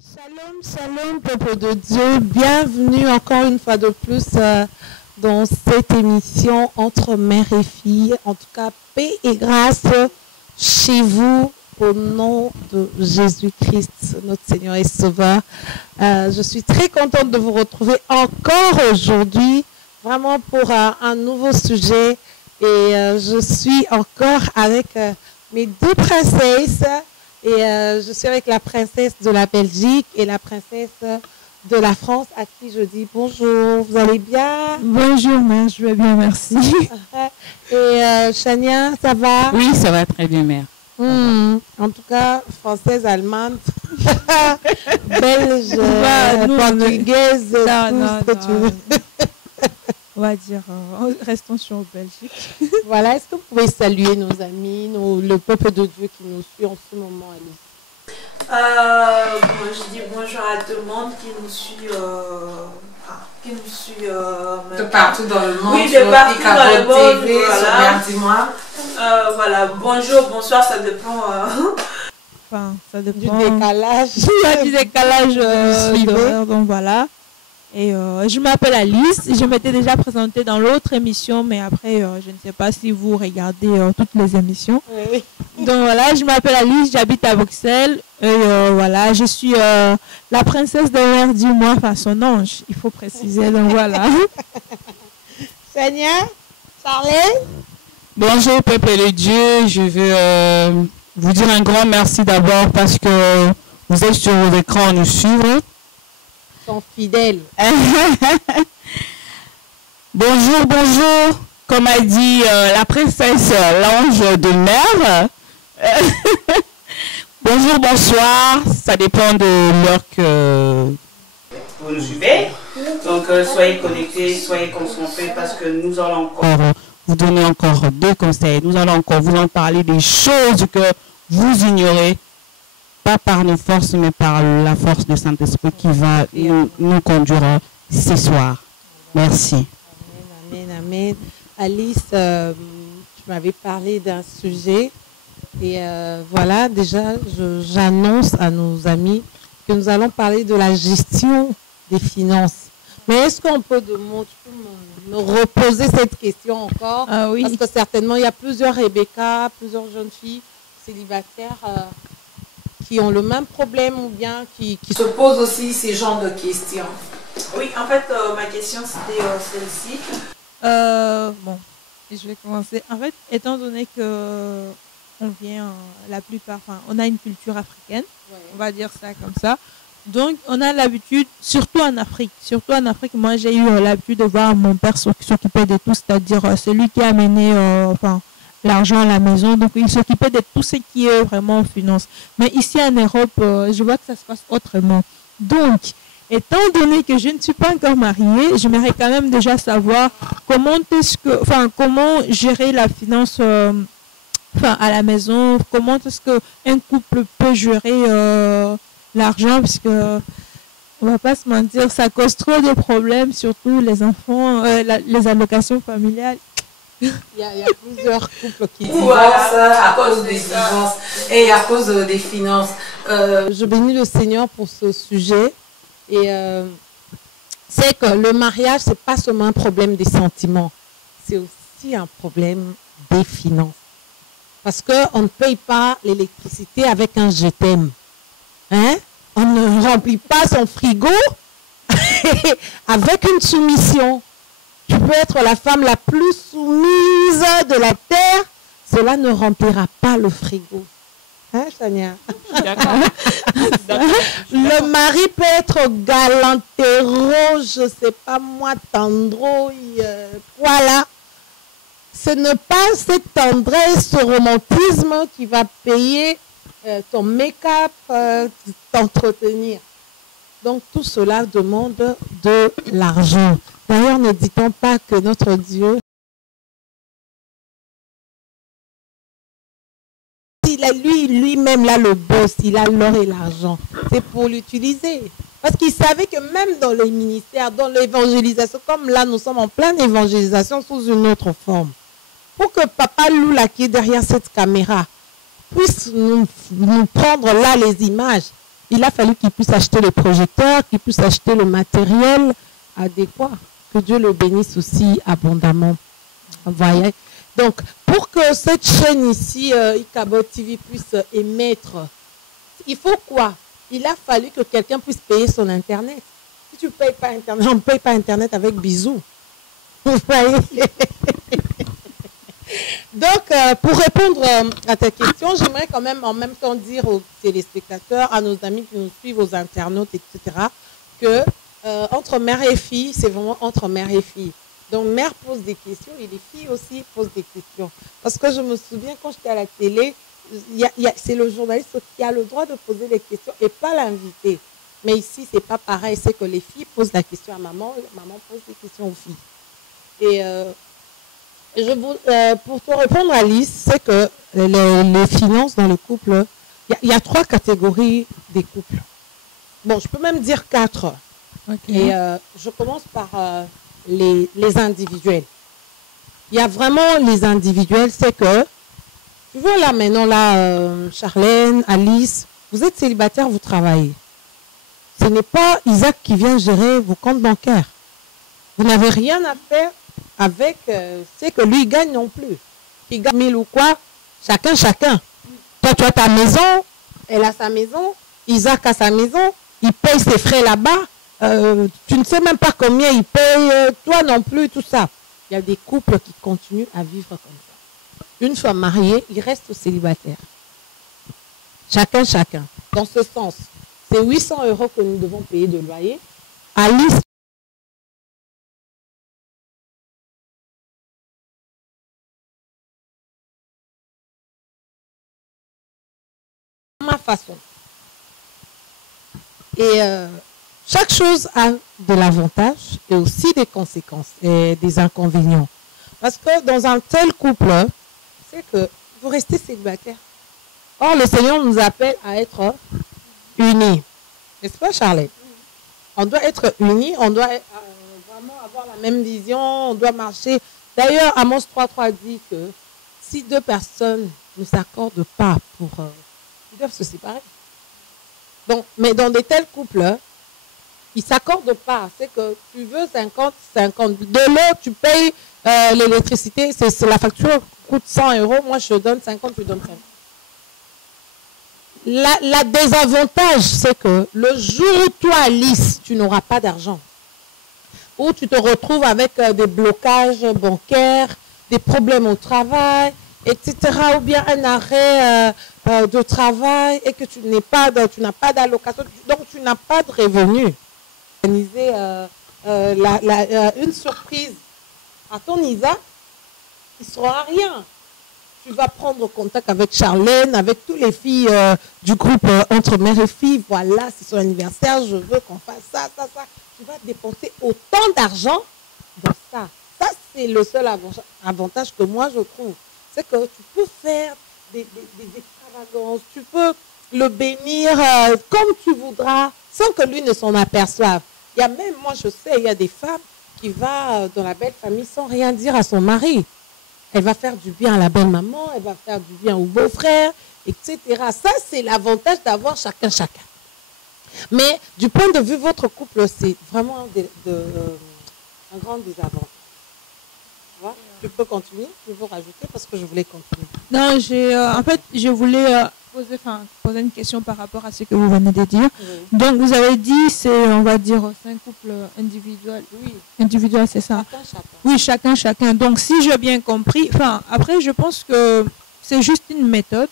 Shalom, shalom, peuple de Dieu. Bienvenue encore une fois de plus dans cette émission entre mère et fille. En tout cas, paix et grâce chez vous au nom de Jésus-Christ, notre Seigneur et Sauveur. Je suis très contente de vous retrouver encore aujourd'hui, vraiment pour un nouveau sujet. Et je suis encore avec mes deux princesses. Et je suis avec la princesse de la Belgique et la princesse de la France à qui je dis bonjour. Vous allez bien? Bonjour, mère, je vais bien, merci. Et Chania, ça va? Oui, ça va très bien, mère. En tout cas, française, allemande, belge, portugaise, tout ce que tu veux. On va dire, restons sur Belgique. Voilà, est-ce que vous pouvez saluer nos amis, le peuple de Dieu qui nous suit en ce moment, Alice? Je dis bonjour à tout le monde qui nous suit, de partout dans le monde. Oui, de partout dans le monde. TV, voilà. Dis-moi. Voilà, bonjour, bonsoir, ça dépend. Enfin, ça Du dépend. décalage. Il y a du décalage d'horaire, donc voilà. Et je m'appelle Alice, je m'étais déjà présentée dans l'autre émission, mais après, je ne sais pas si vous regardez toutes les émissions. Oui. Donc voilà, je m'appelle Alice, j'habite à Bruxelles, et voilà, je suis la princesse de l'air du mois, enfin son ange, il faut préciser, donc voilà. Chania, Charlie? Bonjour, peuple de Dieu. Je veux vous dire un grand merci d'abord parce que vous êtes sur vos écrans à nous suivre. Sont fidèles. Bonjour, bonjour. Comme a dit la princesse, l'ange de mer. Bonjour, bonsoir. Ça dépend de l'heure que Vous nous suivez, donc soyez connectés, soyez concentrés parce que nous allons encore vous donner encore deux conseils. Nous allons encore vous en parler des choses que vous ignorez. Pas par nos forces, mais par la force du Saint-Esprit qui va nous conduire ce soir. Merci. Amen, amen, amen. Alice, tu m'avais parlé d'un sujet et voilà, déjà, j'annonce à nos amis que nous allons parler de la gestion des finances. Mais est-ce qu'on peut me reposer cette question encore? Ah oui. Parce que certainement, il y a plusieurs Rebecca, plusieurs jeunes filles célibataires qui ont le même problème ou bien qui se posent aussi ces genres de questions. Oui, en fait, ma question c'était celle-ci. Bon, je vais commencer. En fait, étant donné que on vient, la plupart, enfin, on a une culture africaine, on va dire ça comme ça. Donc, on a l'habitude, surtout en Afrique, moi j'ai eu l'habitude de voir mon père s'occuper de tout, c'est-à-dire celui qui a amené l'argent à la maison. Donc, il s'occupait de tout ce qui est vraiment finance. Mais ici en Europe, je vois que ça se passe autrement. Donc, étant donné que je ne suis pas encore mariée, j'aimerais quand même déjà savoir comment gérer la finance à la maison, comment est-ce qu'un couple peut gérer l'argent, parce que on va pas se mentir, ça cause trop de problèmes, surtout les enfants, les allocations familiales. Il y a plusieurs couples qui Voilà, divorcent à cause des divorces et à cause des finances. Je bénis le Seigneur pour ce sujet. Et c'est que le mariage, ce n'est pas seulement un problème des sentiments, c'est aussi un problème des finances. Parce qu'on ne paye pas l'électricité avec un je t'aime. Hein? On ne remplit pas son frigo avec une soumission. Tu peux être la femme la plus soumise de la terre, cela ne remplira pas le frigo. Hein, Chania? Le mari peut être galantéro, je ne sais pas moi, tendrouille, voilà. Ce n'est pas cette tendresse, ce romantisme qui va payer ton make-up, t'entretenir. Donc tout cela demande de l'argent. D'ailleurs, ne dit-on pas que notre Dieu, lui-même, là, le boss, il a l'or et l'argent. C'est pour l'utiliser. Parce qu'il savait que même dans les ministères, dans l'évangélisation, comme là, nous sommes en pleine évangélisation sous une autre forme. Pour que Papa Lula, qui est derrière cette caméra, puisse nous prendre là les images, il a fallu qu'il puisse acheter le projecteur, qu'il puisse acheter le matériel adéquat. Que Dieu le bénisse aussi abondamment. Vous voyez? Donc, pour que cette chaîne ici, Ikabo TV, puisse émettre, il faut quoi? Il a fallu que quelqu'un puisse payer son Internet. Si tu ne payes pas Internet, on ne paye pas Internet avec bisous. Vous voyez? Donc, pour répondre à ta question, j'aimerais quand même en même temps dire aux téléspectateurs, à nos amis qui nous suivent, aux internautes, etc., que entre mère et fille, c'est vraiment entre mère et fille. Donc, mère pose des questions et les filles aussi posent des questions. Parce que je me souviens, quand j'étais à la télé, c'est le journaliste qui a le droit de poser les questions et pas l'invité. Mais ici, c'est pas pareil. C'est que les filles posent la question à maman, maman pose des questions aux filles. Et pour te répondre, Alice, c'est que les finances dans le couple, il y a 3 catégories des couples. Bon, je peux même dire 4. Okay. Et je commence par les individuels. Il y a vraiment les individuels, c'est que, tu vois là maintenant, là, Charlène, Alice, vous êtes célibataire, vous travaillez. Ce n'est pas Isaac qui vient gérer vos comptes bancaires. Vous n'avez rien à faire avec ce que lui gagne non plus. Il gagne 1000 ou quoi, chacun. Toi, tu as ta maison, elle a sa maison, Isaac a sa maison, il paye ses frais là-bas. Tu ne sais même pas combien il paye, toi non plus, tout ça. Il y a des couples qui continuent à vivre comme ça. Une fois mariés, ils restent célibataires. Chacun. Dans ce sens, c'est 800 € que nous devons payer de loyer. Alice, ma façon. Et chaque chose a de l'avantage et aussi des conséquences et des inconvénients. Parce que dans un tel couple, c'est que vous restez célibataire. Or, le Seigneur nous appelle à être unis. N'est-ce pas, Charlotte? On doit être unis, on doit vraiment avoir la même vision, on doit marcher. D'ailleurs, Amos 3.3 dit que si 2 personnes ne s'accordent pas ils doivent se séparer. Donc, mais dans des tels couples, ils ne s'accordent pas. C'est que tu veux 50. De l'eau, tu payes l'électricité, la facture coûte 100 €, moi je donne 50, tu donnes 50. La désavantage, c'est que le jour où toi, Alice, tu n'auras pas d'argent, où tu te retrouves avec des blocages bancaires, des problèmes au travail, etc., ou bien un arrêt de travail et que tu n'as pas d'allocation, donc tu n'as pas de revenus. Organiser une surprise à ton Isaac, il ne sera rien. Tu vas prendre contact avec Charlène, avec toutes les filles du groupe Entre Mère et Filles. Voilà, c'est son anniversaire, je veux qu'on fasse ça. Tu vas dépenser autant d'argent dans ça. Ça, c'est le seul avantage que moi, je trouve. C'est que tu peux faire des extravagances, tu peux le bénir comme tu voudras, sans que lui ne s'en aperçoive. Il y a même, moi je sais, il y a des femmes qui vont dans la belle famille sans rien dire à son mari. Elle va faire du bien à la belle maman, elle va faire du bien au beau-frère, etc. Ça, c'est l'avantage d'avoir chacun. Mais du point de vue de votre couple, c'est vraiment un grand désavantage. Tu vois? Tu peux continuer, tu veux rajouter parce que je voulais continuer. Non, en fait, je voulais poser une question par rapport à ce que vous venez de dire. Oui. Donc, vous avez dit, on va dire, c'est un couple individuel. Oui. Individuel, c'est ça? Chacun. Oui, chacun. Donc, si j'ai bien compris, après, je pense que c'est juste une méthode.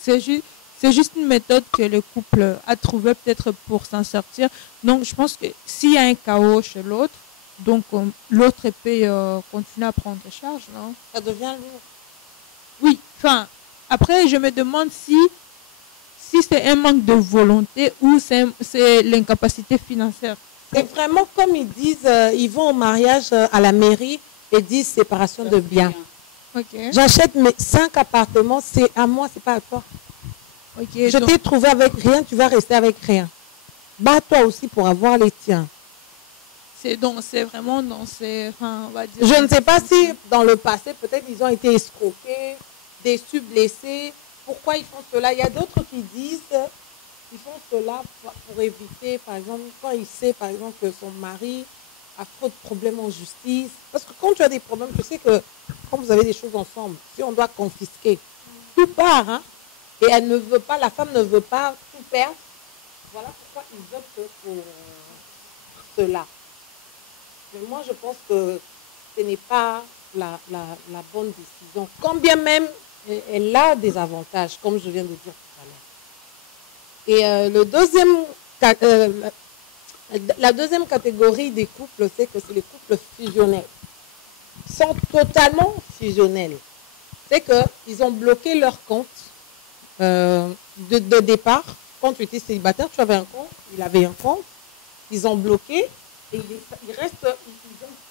C'est juste une méthode que le couple a trouvée peut-être pour s'en sortir. Donc, je pense que s'il y a un chaos chez l'autre, donc l'autre peut continuer à prendre charge, non? Ça devient lourd. Oui, après, je me demande si c'est un manque de volonté ou c'est l'incapacité financière. C'est vraiment comme ils disent, ils vont au mariage à la mairie et disent séparation de biens. Okay. J'achète mes 5 appartements, c'est à moi, c'est pas à toi. Okay, je t'ai trouvé avec rien, tu vas rester avec rien. Bats-toi aussi pour avoir les tiens. Donc c'est vraiment dans ces... on va dire, je ne sais pas si dans le passé, peut-être ils ont été escroqués, déçus, blessés. Pourquoi ils font cela? Il y a d'autres qui disent ils font cela pour éviter, par exemple, quand il sait, par exemple, que son mari a trop de problèmes en justice. Parce que quand tu as des problèmes, tu sais que quand vous avez des choses ensemble, si on doit confisquer, tout part, hein, et elle ne veut pas, la femme ne veut pas tout perdre. Voilà pourquoi ils optent pour cela. Mais moi, je pense que ce n'est pas la bonne décision. Quand bien même elle a des avantages, comme je viens de dire tout à l'heure. Et la deuxième catégorie des couples, c'est que c'est les couples fusionnels. Ils sont totalement fusionnels. C'est qu'ils ont bloqué leur compte de départ. Quand tu étais célibataire, tu avais un compte, il avait un compte. Ils ont bloqué et ils ont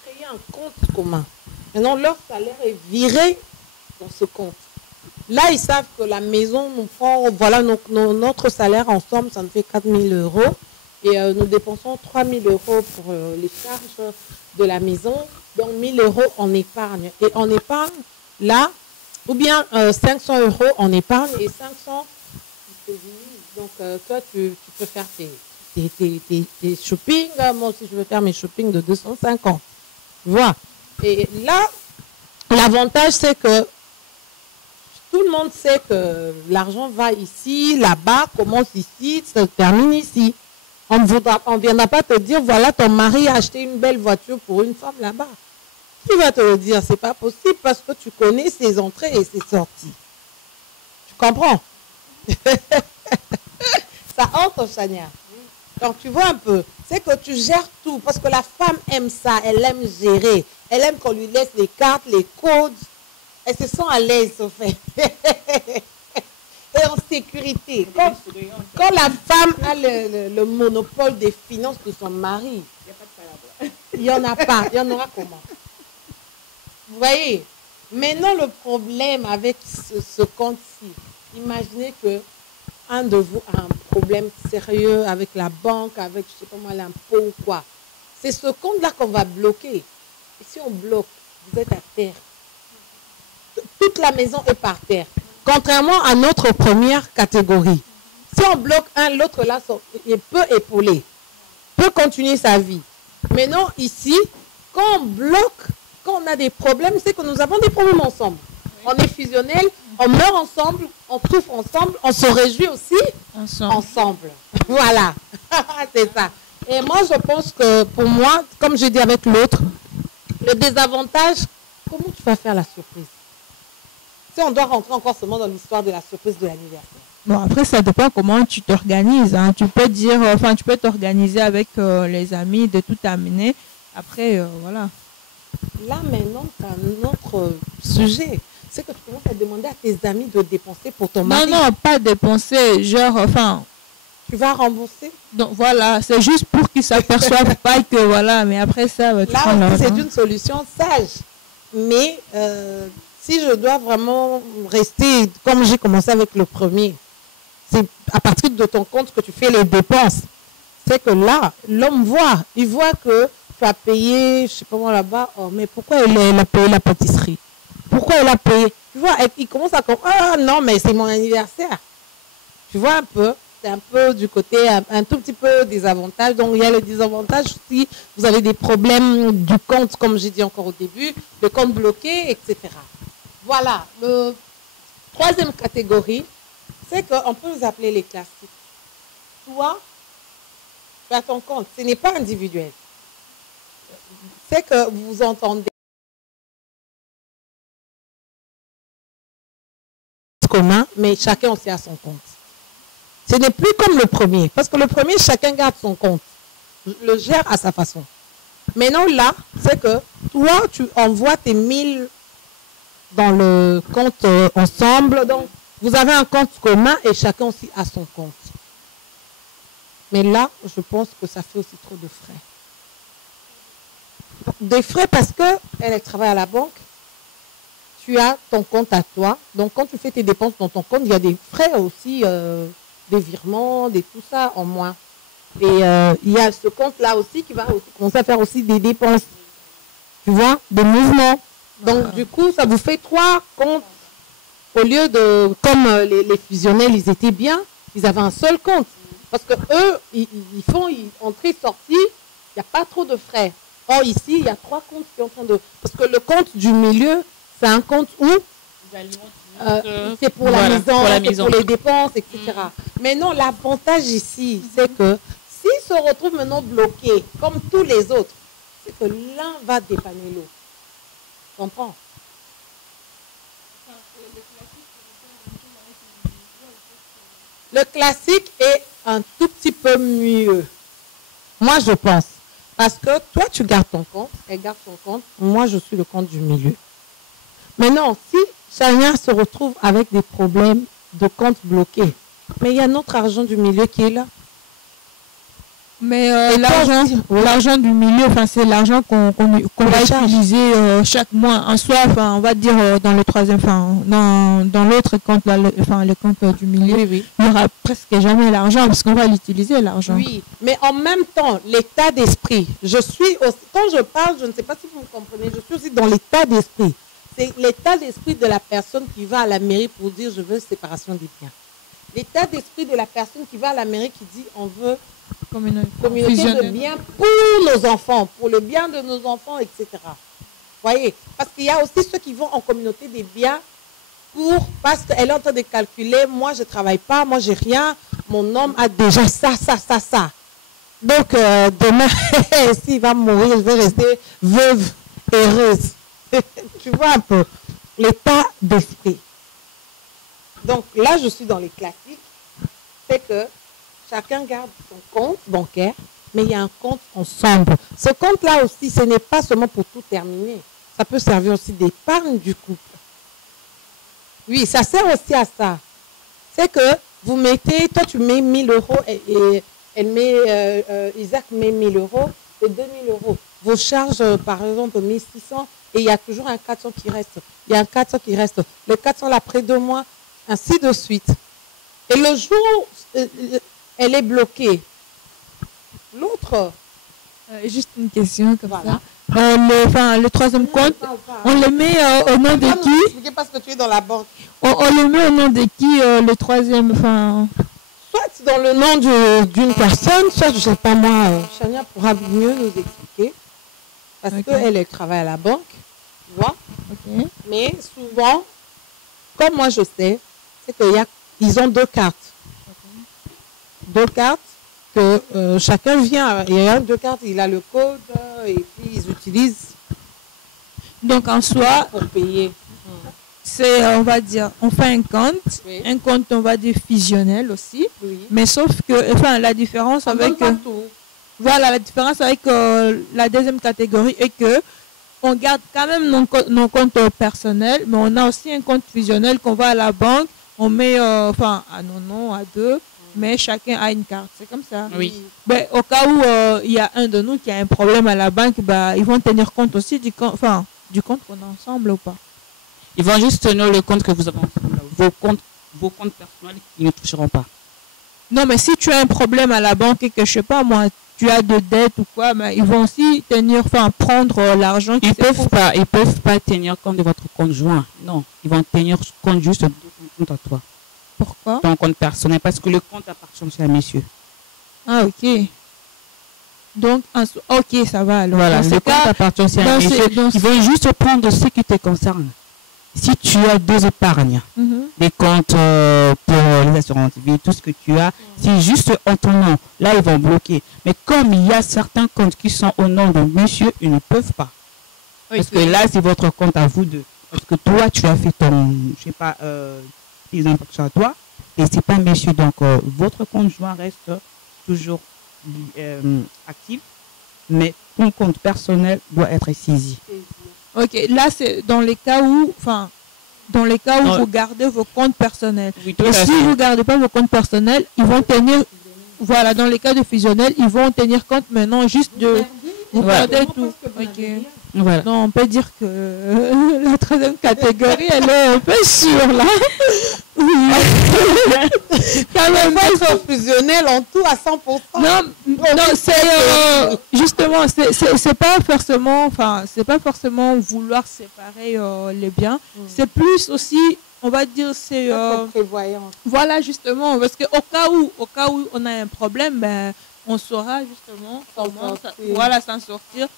créé un compte commun. Maintenant, leur salaire est viré dans ce compte. Là, ils savent que la maison nous prend, voilà, notre salaire ensemble, ça nous fait 4 000 €. Et nous dépensons 3 000 € pour les charges de la maison. Donc, 1 000 € en épargne. Et en épargne, là, ou bien 500 € en épargne et 500 €. Donc, toi, tu peux faire tes shopping. Moi aussi, je veux faire mes shopping de 250. Tu vois. Et là, l'avantage, c'est que tout le monde sait que l'argent va ici, là-bas, commence ici, se termine ici. On ne viendra pas te dire, voilà, ton mari a acheté une belle voiture pour une femme là-bas. Qui va te le dire? C'est pas possible parce que tu connais ses entrées et ses sorties. Tu comprends? Ça entre, Chania. Donc, tu vois un peu. C'est que tu gères tout parce que la femme aime ça. Elle aime gérer. Elle aime qu'on lui laisse les cartes, les codes. Elle se sent à l'aise, au fait. Et en sécurité. Quand la femme a le monopole des finances de son mari, il n'y en a pas. Il y en aura comment? Vous voyez? Maintenant, le problème avec ce compte-ci, imaginez que un de vous a un problème sérieux avec la banque, avec, je ne sais pas moi, l'impôt ou quoi. C'est ce compte-là qu'on va bloquer. Et si on bloque, vous êtes à terre. Toute la maison est par terre. Contrairement à notre première catégorie. Si on bloque un, l'autre là, il peut épauler, peut continuer sa vie. Mais non, ici, quand on bloque, quand on a des problèmes, c'est que nous avons des problèmes ensemble. On est fusionnel, on meurt ensemble, on souffre ensemble, on se réjouit aussi ensemble. Voilà, c'est ça. Et moi, je pense que pour moi, comme je dis avec l'autre, le désavantage, comment tu vas faire la surprise? Si on doit rentrer encore seulement dans l'histoire de la surprise de l'anniversaire. Bon, après, ça dépend comment tu t'organises. Hein. Tu peux dire, enfin, tu peux t'organiser avec les amis, de tout amener. Après, voilà. Là, maintenant, c'est un autre sujet. C'est que tu commences à demander à tes amis de dépenser pour ton mari. Non, pas dépenser, genre, enfin... Tu vas rembourser? Donc, voilà, c'est juste pour qu'ils s'aperçoivent pas que, voilà, mais après ça... Tu là, c'est une solution sage. Mais... si je dois vraiment rester, comme j'ai commencé avec le premier, c'est à partir de ton compte que tu fais les dépenses. C'est que là, l'homme voit, il voit que tu as payé, je ne sais pas moi là-bas, oh, mais pourquoi elle a payé la pâtisserie? Pourquoi elle a payé? Tu vois, il commence à comprendre, ah non, mais c'est mon anniversaire. Tu vois un peu, c'est un peu du côté, un tout petit peu des avantages. Donc il y a le désavantage si vous avez des problèmes du compte, comme j'ai dit encore au début, le compte bloqué, etc. Voilà, la troisième catégorie, c'est qu'on peut nous appeler les classiques. Toi, tu as ton compte, ce n'est pas individuel. C'est que vous vous entendez commun, mais chacun aussi a son compte. Ce n'est plus comme le premier, parce que le premier, chacun garde son compte, le gère à sa façon. Maintenant là, c'est que toi, tu envoies tes 1000 dans le compte ensemble. Donc, vous avez un compte commun et chacun aussi a son compte. Mais là, je pense que ça fait aussi trop de frais. Des frais parce qu'elle travaille à la banque. Tu as ton compte à toi. Donc, quand tu fais tes dépenses dans ton compte, il y a des frais aussi, des virements, des tout ça en moins. Et il y a ce compte-là aussi qui va aussi commencer à faire aussi des dépenses. Tu vois, des mouvements. Donc, du coup, ça vous fait 3 comptes. Au lieu de, comme les fusionnels, ils étaient bien, ils avaient un seul compte. Parce que eux, ils font entrée-sortie, il n'y a pas trop de frais. Or, ici, il y a 3 comptes qui sont en train de... Parce que le compte du milieu, c'est un compte où c'est pour, voilà, la maison, c'est pour les dépenses, etc. Mais non, l'avantage ici, c'est que s'ils se retrouvent maintenant bloqués, comme tous les autres, c'est que l'un va dépanner l'autre. Tu comprends? Le classique est un tout petit peu mieux. Moi, je pense. Parce que toi, tu gardes ton compte, elle garde son compte. Moi, je suis le compte du milieu. Maintenant, si Chania se retrouve avec des problèmes de compte bloqué, mais il y a notre argent du milieu qui est là. Mais l'argent du milieu, c'est l'argent qu'on va utiliser chaque mois. En soi, on va dire dans le troisième, dans l'autre compte, là, le compte du milieu, il n'y aura presque jamais l'argent parce qu'on va l'utiliser, l'argent. Oui, mais en même temps, l'état d'esprit. Quand je parle, je ne sais pas si vous me comprenez, je suis aussi dans l'état d'esprit. C'est l'état d'esprit de la personne qui va à la mairie pour dire je veux séparation des biens. L'état d'esprit de la personne qui va à la mairie qui dit on veut communauté de biens pour nos enfants, pour le bien de nos enfants, etc. Voyez, parce qu'il y a aussi ceux qui vont en communauté des biens parce qu'elle est en train de calculer, moi je ne travaille pas, moi j'ai rien, mon homme a déjà ça. Donc demain, s'il va mourir, je vais rester veuve, heureuse. Tu vois un peu l'état d'esprit. Donc là, je suis dans les classiques, c'est que chacun garde son compte bancaire, mais il y a un compte ensemble. Ce compte-là aussi, ce n'est pas seulement pour tout terminer. Ça peut servir aussi d'épargne du couple. Oui, ça sert aussi à ça. C'est que vous mettez, toi tu mets 1000 euros et elle met, Isaac met 1000 euros et 2000 euros. Vos charges, par exemple, 1600 et il y a toujours un 400 qui reste. Il y a un 400 qui reste. Le 400 après 2 mois, ainsi de suite. Et le jour où elle est bloquée, l'autre... juste une question comme ça. Le troisième compte, on le met au nom de qui? Parce que tu es dans la banque. On le met au nom de qui, le troisième, soit dans le nom d'une personne, soit, je ne sais pas moi, Chania pourra mieux nous expliquer. Parce qu'elle travaille à la banque, tu vois. Mais souvent, comme moi je sais, c'est qu'ils ont 2 cartes. 2 cartes que chacun vient, il y a 2 cartes, il a le code et puis ils utilisent. Donc en soi, pour payer. C'est, on va dire, on fait un compte, un compte, on va dire, fusionnel aussi. Mais sauf que, la différence avec... Voilà, la différence avec la deuxième catégorie est que on garde quand même nos comptes personnels, mais on a aussi un compte fusionnel qu'on va à la banque, on met, à nos noms, à 2, mais chacun a une carte. C'est comme ça. Oui. Mais au cas où il y a un de nous qui a un problème à la banque, ils vont tenir compte aussi du compte qu'on a ensemble ou pas. Ils vont juste tenir le compte que vous avez ensemble. Vos comptes personnels, ils ne toucheront pas. Non, mais si tu as un problème à la banque et que, je sais pas moi, tu as de dettes ou quoi, mais ils vont aussi prendre l'argent. Ils peuvent pas tenir compte de votre compte joint. Non, ils vont tenir compte juste de ton compte à toi. Pourquoi? Ton compte personnel, parce que le compte appartient aussi à monsieur. Ah, ok. Donc, ok, ça va. Alors, voilà, le compte appartient aussi à monsieur. Ils vont juste prendre ce qui te concerne. Si tu as 2 épargnes, des comptes pour les assurances vie, tout ce que tu as, c'est juste en ton nom. Là, ils vont bloquer. Mais comme il y a certains comptes qui sont au nom de monsieur, ils ne peuvent pas. Oui, parce que là, c'est votre compte à vous deux. Parce que toi, tu as fait ton, je sais pas, tes impacts à toi, et c'est pas monsieur. Donc, votre compte joint reste toujours actif, mais ton compte personnel doit être saisi. Ok, là c'est dans les cas où, vous gardez vos comptes personnels. Oui, et si vous ne gardez pas vos comptes personnels, ils vont tenir, voilà, dans les cas de fusionnel, ils vont tenir compte maintenant juste de... Vous gardez tout. Ok. Voilà. Non, on peut dire que la troisième catégorie, elle est un peu sûre là. Oui. Quand même, ils sont fusionnels en tout à 100%. Non, c'est justement, c'est pas forcément, vouloir séparer les biens. C'est plus aussi, on va dire, c'est... prévoyant. Voilà, justement, parce qu'au cas où on a un problème, ben, on saura justement comment s'en sortir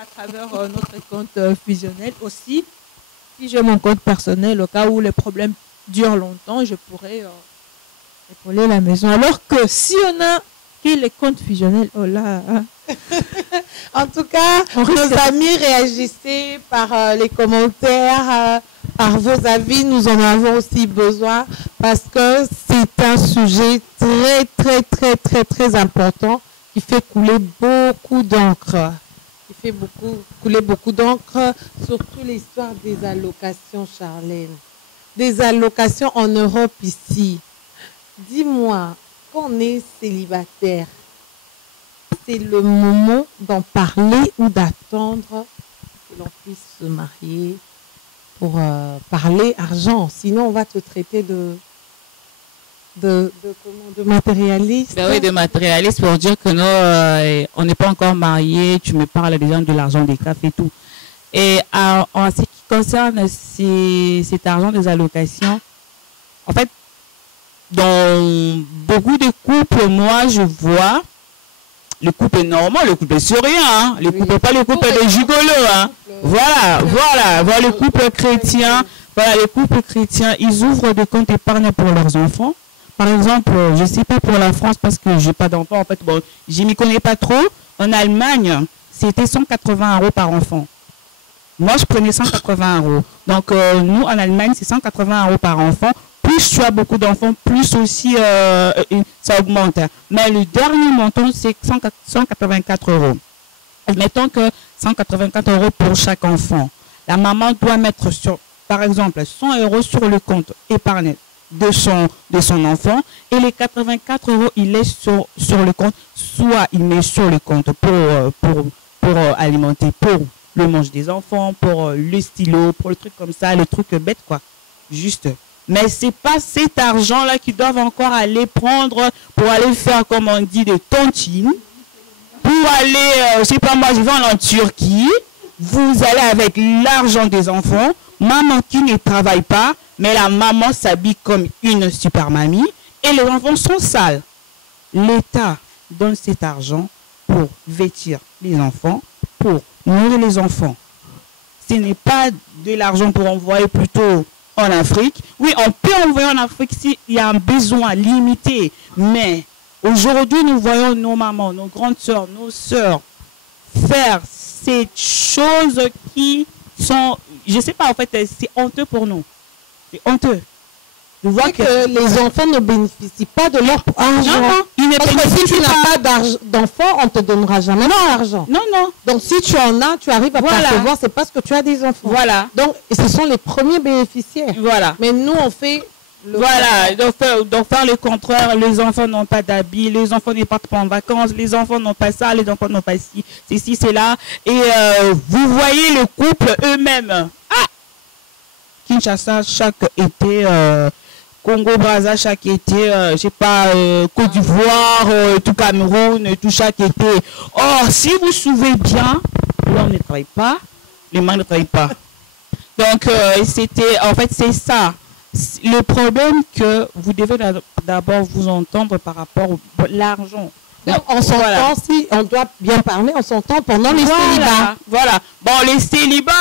à travers notre compte fusionnel aussi. Si j'ai mon compte personnel, au cas où les problèmes durent longtemps, je pourrais épauler la maison. Alors que si on a pris les comptes fusionnels, oh là... Hein. En tout cas, nos amis, réagissez par les commentaires, par vos avis. Nous en avons aussi besoin parce que c'est un sujet très, très, très, très, très important qui fait couler beaucoup d'encre. Qui fait couler beaucoup d'encre, surtout l'histoire des allocations, Charlène. Des allocations en Europe ici. Dis-moi, quand on est célibataire, c'est le moment d'en parler ou d'attendre que l'on puisse se marier pour parler argent. Sinon, on va te traiter de matérialiste. Ben oui, de matérialiste pour dire que non, on n'est pas encore mariés. Tu me parles déjà de l'argent des CAF et tout. Et en ce qui concerne cet argent des allocations, en fait, dans beaucoup de couples, moi, je vois le couple est normal, le couple est syrien, hein. Le couple, pas le couple de gigolos, hein. Voilà, le couple chrétien, les couples chrétiens, ils ouvrent des comptes épargne pour leurs enfants. Par exemple, je ne sais pas pour la France parce que j'ai pas d'enfants, en fait, bon, je m'y connais pas trop. En Allemagne, c'était 180 € par enfant. Moi, je prenais 180 €. Donc, nous, en Allemagne, c'est 180 € par enfant. Plus tu as beaucoup d'enfants, plus aussi ça augmente. Mais le dernier montant, c'est 184 €. Mettons que 184 € pour chaque enfant. La maman doit mettre, par exemple, 100 € sur le compte épargne de son enfant. Et les 84 €, il laisse sur le compte. Soit il met sur le compte pour alimenter, pour le manche des enfants, pour le stylo, pour le truc comme ça, le truc bête, quoi. Juste. Mais c'est pas cet argent-là qu'ils doivent encore aller prendre pour aller faire, comme on dit, des tontines. Pour aller, je sais pas moi, je vais en Turquie. Vous allez avec l'argent des enfants. Maman qui ne travaille pas, mais la maman s'habille comme une super mamie. Et les enfants sont sales. L'État donne cet argent pour vêtir les enfants, pour nourrir les enfants. Ce n'est pas de l'argent pour envoyer plutôt en Afrique. Oui, on peut envoyer en Afrique s'il y a un besoin limité. Mais aujourd'hui, nous voyons nos mamans, nos grandes sœurs, nos sœurs faire ces choses qui sont, je ne sais pas, en fait, c'est honteux pour nous. C'est honteux. Je vois que les enfants ne bénéficient pas de leur argent. Non, ils ne Parce que si tu n'as pas d'enfants, on ne te donnera jamais l'argent. Non, non. Donc si tu en as, tu arrives à percevoir, c'est parce que tu as des enfants. Voilà. Donc ce sont les premiers bénéficiaires. Voilà. Mais nous, on fait... Donc faire le contraire, les enfants n'ont pas d'habits, les enfants ne partent pas en vacances, les enfants n'ont pas ça, les enfants n'ont pas ci, c'est là. Et vous voyez le couple eux-mêmes. Ah, Kinshasa, chaque été... Congo-Brazza chaque été, je sais pas, Côte d'Ivoire, tout Cameroun, tout chaque été. Or, si vous suivez bien, l'homme ne travaille pas, les mains ne travaillent pas. Donc, en fait, c'est ça. Le problème que vous devez d'abord vous entendre par rapport à l'argent. Donc, on s'entend, si on doit bien parler, on s'entend pendant les célibats. Voilà. Bon, les célibats,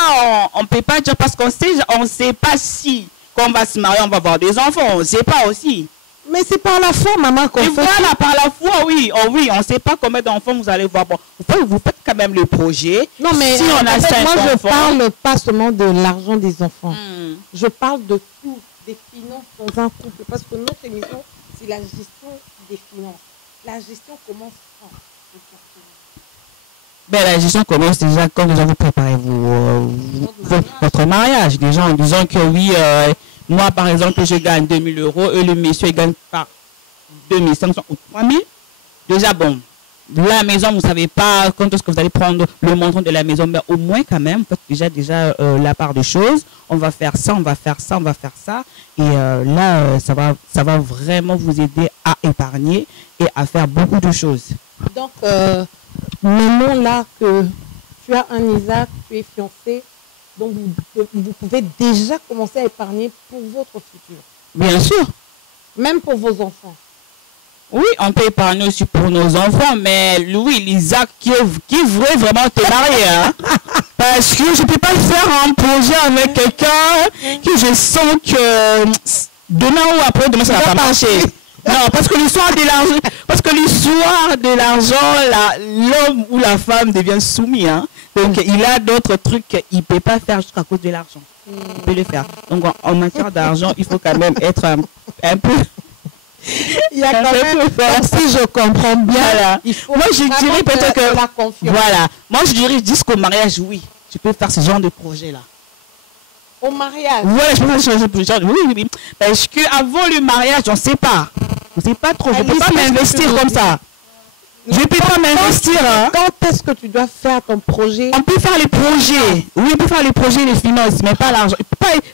on ne peut pas dire parce qu'on sait pas si... Quand on va se marier, on va avoir des enfants. On ne sait pas aussi. Mais c'est par la foi, maman, qu'on fait. Voilà, par la foi, oui. Oh, oui, on ne sait pas combien d'enfants vous allez voir. Bon, vous faites quand même le projet. Non, mais si on a 5 moi, enfants, je parle pas seulement de l'argent des enfants. Je parle de tout, des finances dans un couple. Parce que notre émission, c'est la gestion des finances. La gestion commence quand? La gestion commence déjà quand déjà vous préparez votre mariage. Déjà en disant que oui, moi par exemple, je gagne 2000 € et le monsieur gagne par 2500 ou 3000. Déjà bon, la maison, vous ne savez pas quand est-ce que vous allez prendre le montant de la maison, mais au moins quand même, faites déjà la part des choses. On va faire ça, on va faire ça, on va faire ça. Et là, ça va vraiment vous aider à épargner et à faire beaucoup de choses. Donc, maintenant là que tu as un Isaac, tu es fiancé, Donc, vous pouvez déjà commencer à épargner pour votre futur. Bien sûr. Même pour vos enfants. Oui, on peut épargner aussi pour nos enfants, mais Louis, Isaac, qui veut vraiment te marier, hein? Parce que je ne peux pas faire un projet avec quelqu'un que je sens que demain ou après, demain, ça ne va pas marcher. Non, parce que l'histoire de l'argent, l'homme ou la femme devient soumis, hein? Donc, il a d'autres trucs qu'il ne peut pas faire juste à cause de l'argent. Il peut le faire. Donc, en matière d'argent, il faut quand même être un peu... Il y a quand même, si je comprends bien, voilà. il faut moi je dirais peut-être que la confiance. Voilà, moi je dirais jusqu'au mariage, oui, tu peux faire ce genre de projet là. Au mariage. Voilà, je peux faire ce genre de oui. Parce que avant le mariage, on ne sait pas trop. Je ne peux pas m'investir comme ça. Je ne peux pas m'investir. Quand est-ce que tu dois faire ton projet? On peut faire les projets. Oui, on peut faire les projets, les finances, mais pas l'argent.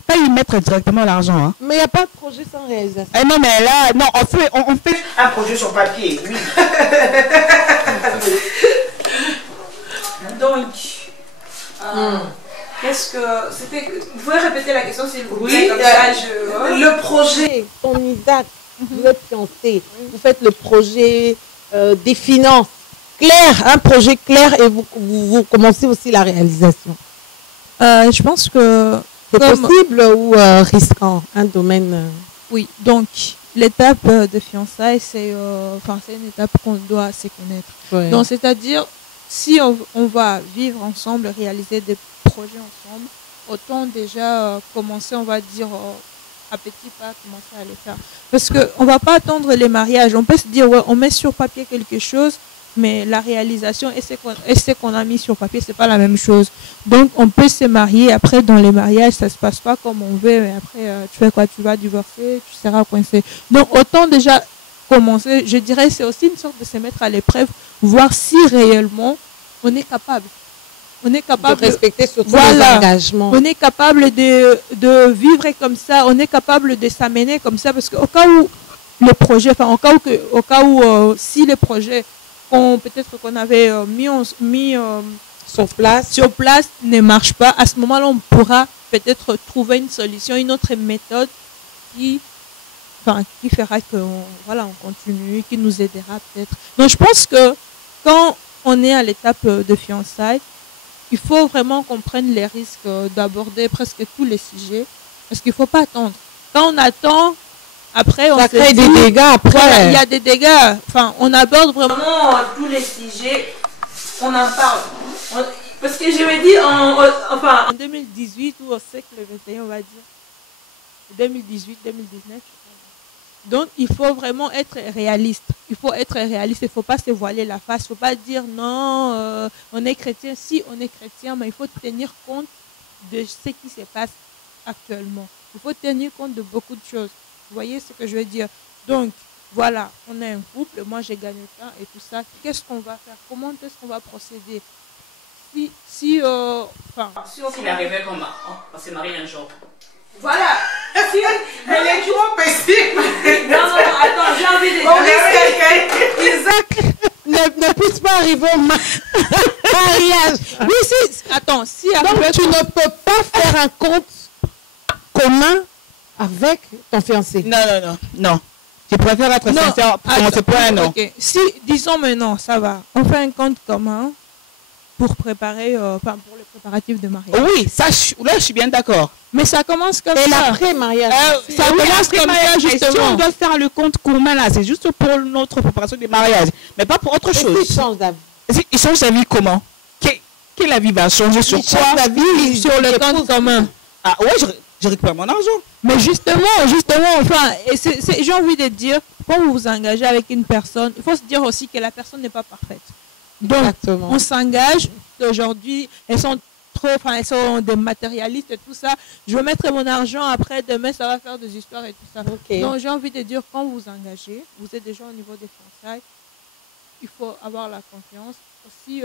Pas y mettre directement l'argent. Hein. Mais il n'y a pas de projet sans réalisation. Non, mais là, non, on fait un projet sur papier, oui. Donc, qu'est-ce que c'était? Vous pouvez répéter la question s'il vous plaît? Oui, comme ça, le projet, ton IDAC, vous êtes fiancé, vous faites le projet des finances clair, un projet clair, et vous commencez aussi la réalisation. Je pense que c'est possible ou risquant, un domaine. Oui, donc l'étape de fiançailles, c'est une étape qu'on doit se connaître. Ouais. Donc, c'est-à-dire, si on va vivre ensemble, réaliser des projets ensemble, autant déjà commencer, on va dire, à petit pas, commencer à les faire. Parce qu'on ne va pas attendre les mariages. On peut se dire, ouais, on met sur papier quelque chose, mais la réalisation et ce qu'on a mis sur papier, ce n'est pas la même chose. Donc, on peut se marier. Après, dans les mariages, ça ne se passe pas comme on veut. Mais après, tu fais quoi? Tu vas divorcer, tu seras coincé. Donc, autant déjà commencer. Je dirais, c'est aussi une sorte de se mettre à l'épreuve, voir si réellement on est capable. On est capable de respecter surtout les engagements. On est capable de vivre comme ça. On est capable de s'amener comme ça. Parce qu'au cas où le projet, si les projets peut-être qu'on avait mis sur place ne marche pas, à ce moment-là, on pourra peut-être trouver une solution, une autre méthode qui fera que on continue, qui nous aidera peut-être. Donc, je pense que quand on est à l'étape de fiançailles, il faut vraiment qu'on prenne les risques d'aborder presque tous les sujets, parce qu'il ne faut pas attendre. Quand on attend, après, ça crée des dégâts. Après, voilà, il y a des dégâts. Enfin, on aborde vraiment tous les sujets. On en parle. Parce que je me dis, en 2018 ou au siècle 21, on va dire. 2018, 2019. Donc, il faut vraiment être réaliste. Il faut être réaliste. Il ne faut pas se voiler la face. Il ne faut pas dire non, on est chrétien. Si, on est chrétien, mais il faut tenir compte de ce qui se passe actuellement. Il faut tenir compte de beaucoup de choses. Vous voyez ce que je veux dire? Donc, voilà, on est un couple, moi j'ai gagné ça et tout ça. Qu'est-ce qu'on va faire? Comment est-ce qu'on va procéder? Si on arrivait comme on s'est marié un jour. Voilà. Elle est trop possible. Non, attends, j'ai envie de dire. Isaac ne puisse pas arriver au mariage. Oui, attends, donc tu ne peux pas faire un compte commun avec ton fiancé. Non. Je préfère être sincère pour ce point, non. Okay. Si, disons maintenant, ça va. On fait un compte commun pour préparer, pour les préparatifs de mariage. Oui, là, je suis bien d'accord. Mais ça commence comme ça. Et l'après-mariage. Ça commence comme ça, justement. Si on doit faire le compte commun, là, c'est juste pour notre préparation du mariage, mais pas pour autre chose. Il change d'avis. Il change d'avis comment? Quelle avis va changer sur quoi? Change d'avis sur le compte commun. Ah ouais, je récupère mon argent. Mais justement, j'ai envie de dire, quand vous vous engagez avec une personne, il faut se dire aussi que la personne n'est pas parfaite. Donc, exactement. On s'engage. Aujourd'hui, elles sont des matérialistes et tout ça. Je vais mettre mon argent, après, demain, ça va faire des histoires et tout ça. Okay. Donc, j'ai envie de dire, quand vous vous engagez, vous êtes déjà au niveau des fiançailles, il faut avoir la confiance. Aussi,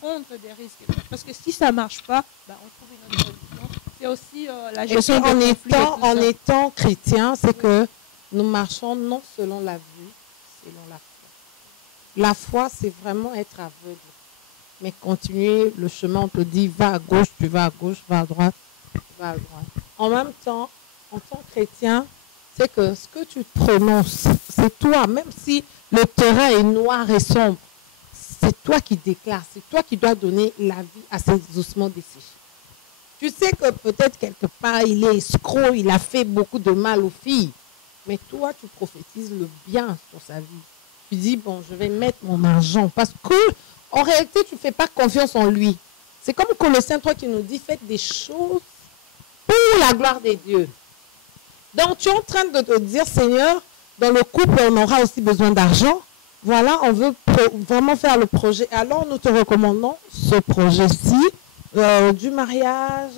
prendre des risques. Parce que si ça ne marche pas, on trouve une autre solution. C'est aussi la gestion en étant chrétien, c'est que nous marchons non selon la vue, selon la foi. La foi, c'est vraiment être aveugle. mais continuer le chemin, on te dit va à gauche, tu vas à gauche, va à droite, tu vas à droite. En même temps, en tant que chrétien, c'est que ce que tu prononces, c'est toi, même si le terrain est noir et sombre, c'est toi qui déclares, c'est toi qui dois donner la vie à ces ossements desséchés. Tu sais que peut-être quelque part, il est escroc, il a fait beaucoup de mal aux filles, mais toi, tu prophétises le bien sur sa vie. Tu dis, bon, je vais mettre mon argent, parce que en réalité, tu ne fais pas confiance en lui. C'est comme Colossiens 3 qui nous dit, faites des choses pour la gloire des dieux. Donc, tu es en train de te dire, Seigneur, dans le couple, on aura aussi besoin d'argent. Voilà, on veut vraiment faire le projet. Alors, nous te recommandons ce projet-ci, du mariage,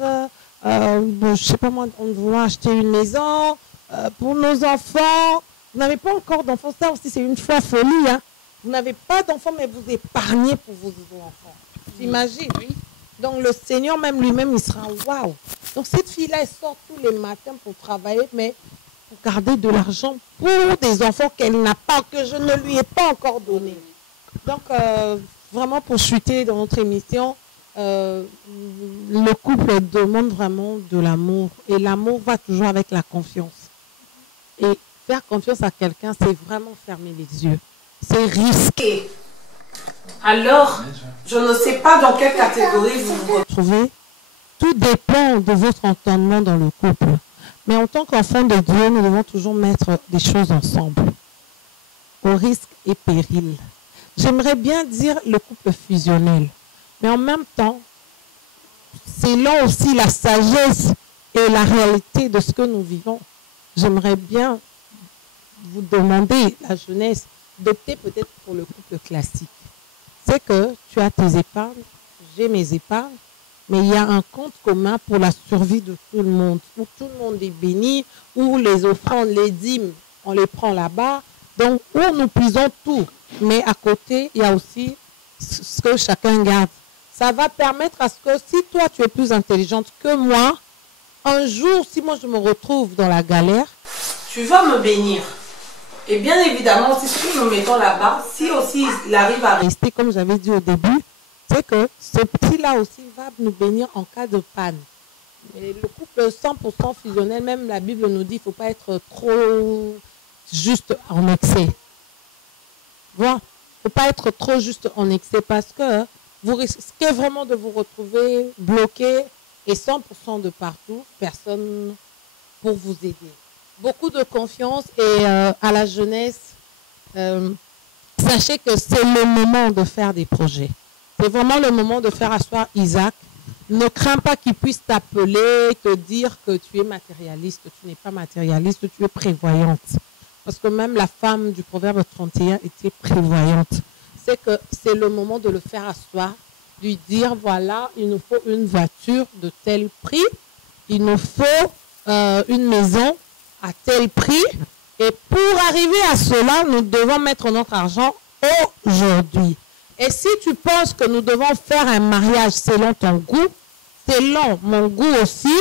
je ne sais pas moi, on doit acheter une maison, pour nos enfants. Vous n'avez pas encore d'enfants, ça aussi, c'est une fois folie. Hein. Vous n'avez pas d'enfants, mais vous épargnez pour vos enfants. T'imagines, oui. Donc, le Seigneur, même lui-même, il sera waouh. Donc, cette fille-là, elle sort tous les matins pour travailler, mais pour garder de l'argent pour des enfants qu'elle n'a pas, que je ne lui ai pas encore donné. Donc, vraiment, pour chuter dans notre émission, le couple demande vraiment de l'amour. Et l'amour va toujours avec la confiance. Et faire confiance à quelqu'un, c'est vraiment fermer les yeux. C'est risqué. Alors, je ne sais pas dans quelle catégorie vous vous retrouvez. Tout dépend de votre entendement dans le couple. Mais en tant qu'enfant de Dieu, nous devons toujours mettre des choses ensemble, au risque et péril. J'aimerais bien dire le couple fusionnel. Mais en même temps, c'est là aussi la sagesse et la réalité de ce que nous vivons. J'aimerais bien vous demander, la jeunesse, d'opter peut-être pour le couple classique. C'est que tu as tes épargnes, j'ai mes épargnes, mais il y a un compte commun pour la survie de tout le monde, où tout le monde est béni, où les offrandes, les dîmes, on les prend là-bas, donc où nous puisons tout. Mais à côté, il y a aussi ce que chacun garde. Ça va permettre à ce que si toi, tu es plus intelligente que moi, un jour, si moi je me retrouve dans la galère, tu vas me bénir. Et bien évidemment, si nous mettons là-bas, si aussi il arrive à rester, comme j'avais dit au début, c'est que ce petit-là aussi va nous bénir en cas de panne. Mais le couple 100% fusionnel, même la Bible nous dit qu'il ne faut pas être trop juste en excès. Voilà. Il ne faut pas être trop juste en excès parce que vous risquez vraiment de vous retrouver bloqué et 100% de partout, personne pour vous aider. Beaucoup de confiance et à la jeunesse, sachez que c'est le moment de faire des projets. C'est vraiment le moment de faire asseoir Isaac. Ne crains pas qu'il puisse t'appeler, te dire que tu es matérialiste. Tu n'es pas matérialiste, tu es prévoyante. Parce que même la femme du Proverbe 31 était prévoyante. C'est que c'est le moment de le faire asseoir, lui dire, voilà, il nous faut une voiture de tel prix, il nous faut une maison à tel prix. Et pour arriver à cela, nous devons mettre notre argent aujourd'hui. Et si tu penses que nous devons faire un mariage selon ton goût, selon mon goût aussi,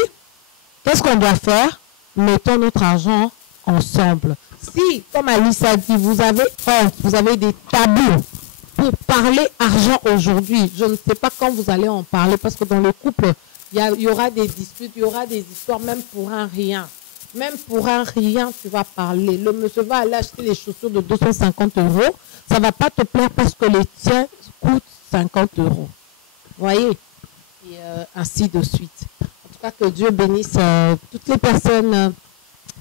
qu'est-ce qu'on doit faire? Mettons notre argent ensemble. Si, comme Alice a dit, vous avez honte, vous avez des tabous pour parler argent aujourd'hui, je ne sais pas quand vous allez en parler, parce que dans le couple, il y aura des disputes, il y aura des histoires, même pour un rien. Même pour un rien, tu vas parler. Le monsieur va aller acheter des chaussures de 250 €. Ça ne va pas te plaire parce que les tiens coûtent 50 €. Vous voyez? Et ainsi de suite. En tout cas, que Dieu bénisse toutes les personnes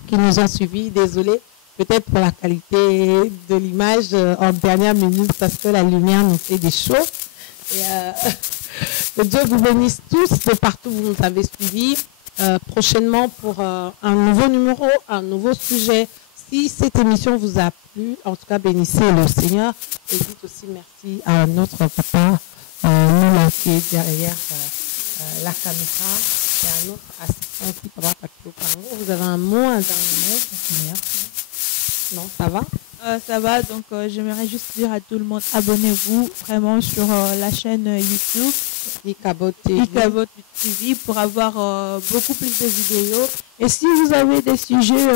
qui nous ont suivis. Désolée, peut-être pour la qualité de l'image en dernière minute parce que la lumière nous fait des shows. Et que Dieu vous bénisse tous de partout où vous nous avez suivis. Prochainement pour un nouveau numéro, un nouveau sujet. Si cette émission vous a plu, en tout cas bénissez le Seigneur et dites aussi merci à notre papa Moula qui est derrière la caméra et à notre assistant aussi, papa Paquito Pango. Vous avez un mot, un dernier mot pour finir? Non, ça va? Ça va, donc j'aimerais juste dire à tout le monde, abonnez-vous vraiment sur la chaîne YouTube Ikabod TV pour avoir beaucoup plus de vidéos. Et si vous avez des sujets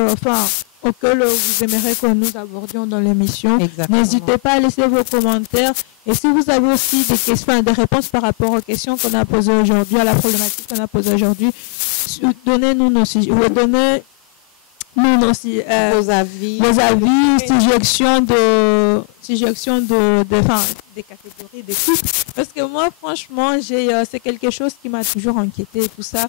auxquelles vous aimeriez que nous abordions dans l'émission. N'hésitez pas à laisser vos commentaires. Et si vous avez aussi des questions, des réponses par rapport aux questions qu'on a posées aujourd'hui, à la problématique qu'on a posée aujourd'hui, donnez-nous nos vos avis, suggestions des catégories, des couples. Parce que moi, franchement, c'est quelque chose qui m'a toujours inquiété et tout ça.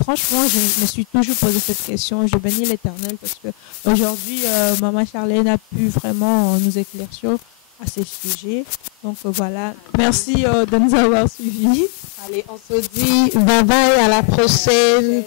Franchement, je me suis toujours posé cette question. Je bénis l'Éternel parce que aujourd'hui, Maman Charlène a pu vraiment nous éclaircir à ces sujets. Donc voilà, merci de nous avoir suivis. Allez, on se dit bye bye, à la prochaine.